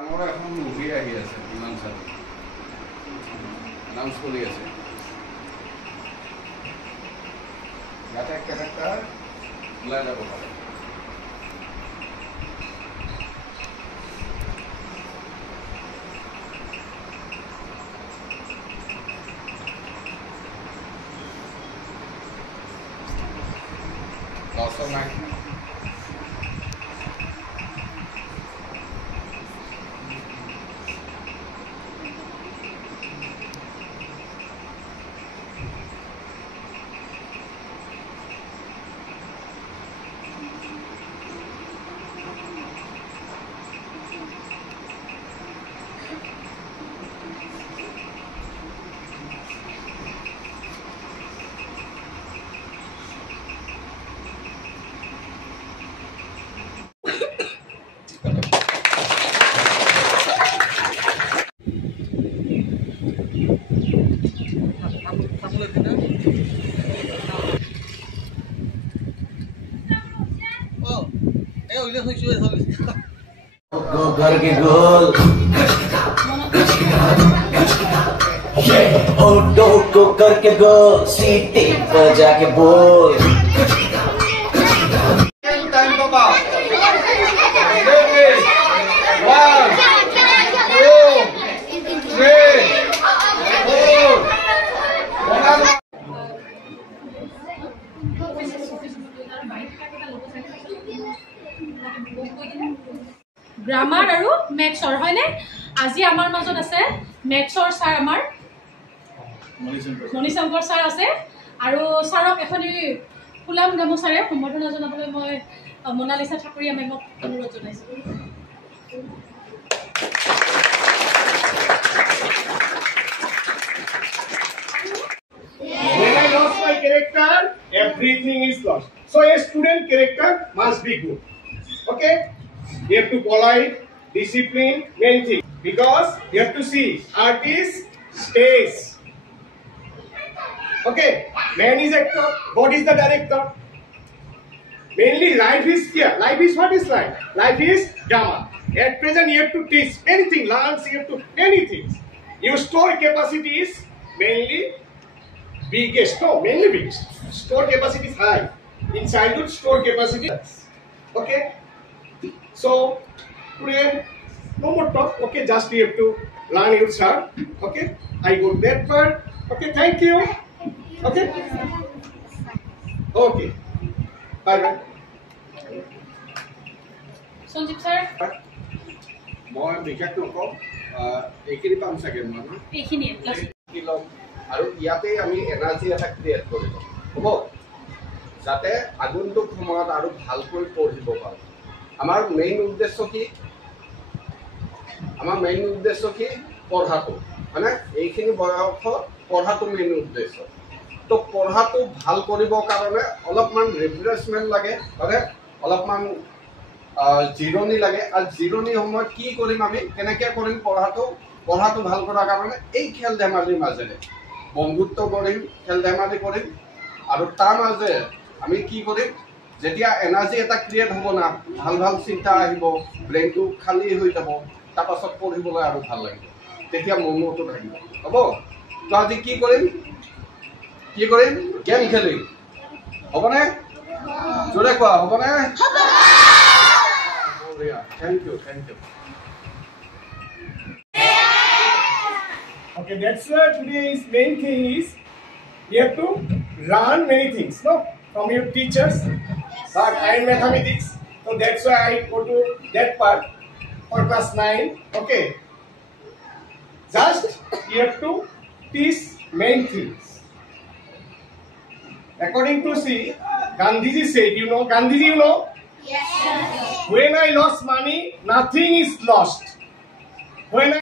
আমাৰ এখন মুভি আহি আছে বিমান চালু অ্যানাউন্স কৰি আছে ইয়াতে ক্যাৰেক্টাৰ ওলাই যাব পাৰে Also nice. Go करके गोल होटो को करके गोल सीटी बजा के बोल टाइम बाबा 1 2 3 4 গ্রামার আর ম্যাথসর হয়নে আজি আমার মাজত আছে ম্যাথসর স্যার আমার মণিশঙ্কৰ স্যাৰ আছে আৰ স্যাৰক এখনি ফুলাম গামোচাৰে সম্বৰ্ধনা জনাবলৈ মই মোনালিসা ঠাকুৰীয়া মেমক অনুৰোধ জনাইছো When I lost my character, everything is lost. So a student character must be good. Okay? You have to polite, discipline, main thing. Because you have to see, artist stays. Okay? Man is actor, God is the director. Mainly life is here. Life is what is life? Life is drama. At present you have to teach anything, learn, you have to many things. Your store capacity is mainly biggest, no, mainly biggest. Store capacity is high. In childhood, store capacity. Okay? So, today, no more talk. Okay, just you have to learn your sir. Okay? I go that part. Okay, thank you. Okay? Okay. Bye bye. Sanjeev sir মই বিশেষ নকওঁ এইখিনি পাম চাগে মই এইখিনিয়ে class কি লম আৰু ইয়াতে আমি এনাৰ্জি এটা ক্ৰিয়েট কৰিব হ'ব যাতে আগন্তুক সময়ত আৰু ভালকৈ পঢ়িব পাৰোঁ আমাৰ মেইন উদ্দেশ্য কি পঢ়াটো মানে এইখিনি বয়সত পঢ়াটো মেইন উদ্দেশ্য তো পঢ়াটো ভাল কৰিবৰ কাৰণে অলপমান ৰিফ্ৰেছমেণ্ট লাগে মানে অলপমান জিৰণি লাগে আৰু জিৰণি সময়ত কি কৰিম আমি কেনেকৈ কৰিম পঢ়াটো ভাল কৰাৰ কাৰণে এই খেল ধেমালিৰ মাজেৰে বন্ধুত্ব কৰিম খেল ধেমালি কৰিম আৰু তাৰ মাজে আমি কি কৰিম যেতিয়া এনাৰ্জি এটা ক্ৰিয়েট হ'ব না ভাল ভাল চিন্তা আহিব ব্ৰেইনটো খালী হৈ যাব তাৰপাছত পঢ়িবলৈ আৰু ভাল লাগিব তেতিয়া মনটো থাকিব হ'ব তো আজি কি কৰিম গেম খেলিম হ'বনে জোৰে কোৱা হ'বনে Thank you. Okay, that's why today's main thing is you have to learn many things, no, from your teachers. But I am mathematics, so that's why I go to that part for class 9. Okay, just you have to teach main things. According to see, Gandhiji said, Gandhiji, you know. Yes. When I lost money, nothing is lost. When I